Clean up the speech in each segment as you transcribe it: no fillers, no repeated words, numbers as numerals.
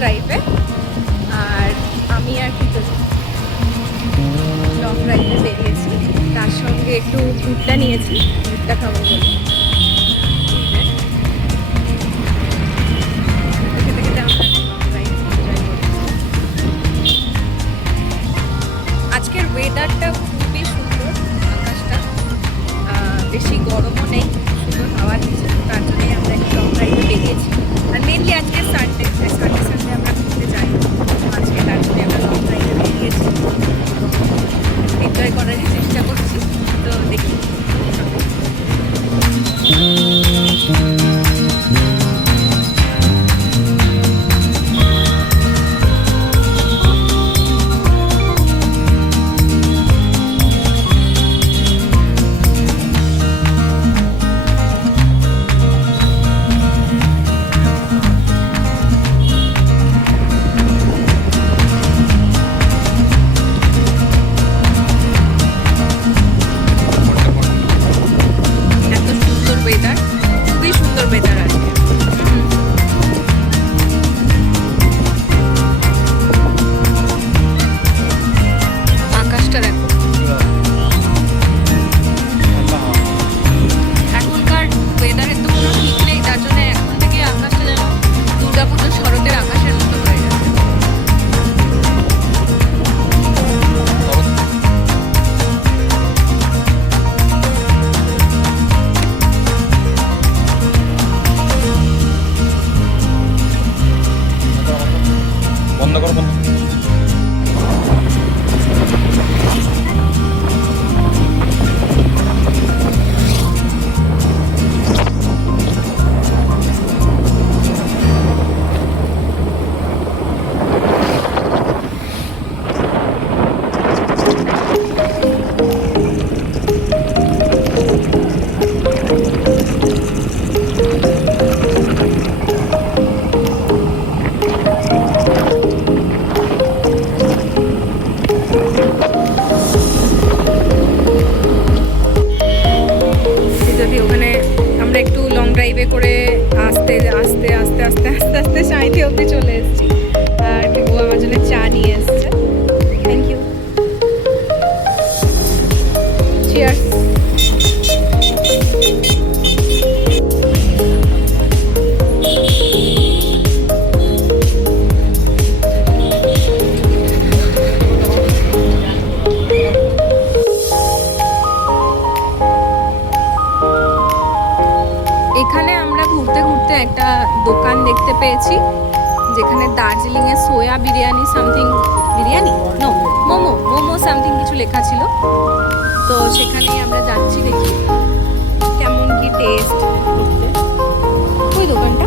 ড্রাইভে, আর আমি আর কি লং ড্রাইভে বেরিয়েছি। তার সঙ্গে একটু ভুট্টা নিয়েছি, ভুট্টা খাবো বলে। খেতে খেতে আমরা লং ড্রাইভ এনজয় করি। আজকের ওয়েদারটা খুবই সুন্দর, আকাশটা বেশি গরমও নেই, সুন্দর হাওয়া দিচ্ছে। তার জন্যই আমরা একটু লং ড্রাইভে বেরিয়েছি। আর মেনলি আজকে সানডে আমরা ঘুরতে যাই, আজকে তার জন্যই আমরা লং ড্রাইভে বেরিয়েছি। এনজয় করারই চেষ্টা করছি, তো দেখি। খুবই সুন্দর ওয়েদার আজকে। আকাশটা দেখো, এখনকার ওয়েদারের তো কোনো ঠিক নেই, তার জন্য এখন থেকে আকাশটা যেন দুর্গাপুজোর শরতের আকাশের মতো হয়ে গেছে। বন্ধ করো বন্ধ। একটু লং ড্রাইভে করে আস্তে আস্তে আস্তে আস্তে আস্তে আস্তে সাঁইতে অবধি চলে এসেছি। আর ও আমার জন্য চা নিয়ে এসছে। Thank you. চিয়ার্স। এখানে আমরা ঘুরতে ঘুরতে একটা দোকান দেখতে পেয়েছি, যেখানে দার্জিলিংয়ে soya biryani something, biryani no momo something কিছু লেখা ছিল। তো সেখানেই আমরা যাচ্ছি, দেখি কেমন কি টেস্ট। ওই দোকানটা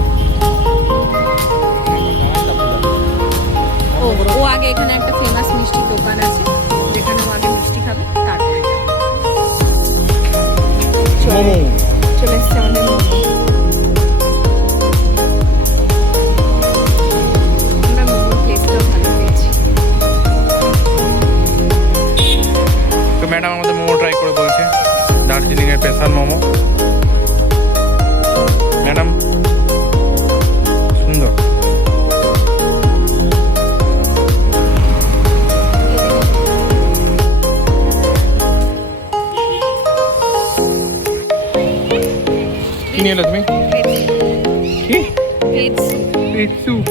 ও আগে এখানে একটা ফেমাস মিষ্টির দোকান আছে, যেখানে ও আগে মিষ্টি খাবে, তারপরে চলে এসছে আমাদের মোমো। আমরা মোমোর টেস্টটাও ভালো পেয়েছি। তো ম্যাডাম আমাদের মোমো ট্রাই করে বলছে, দার্জিলিংয়ের স্পেশাল মোমো। ম্যাডাম সুন্দর। কি নিয়ে এলো তুমি? কি? পেট স্যুপ।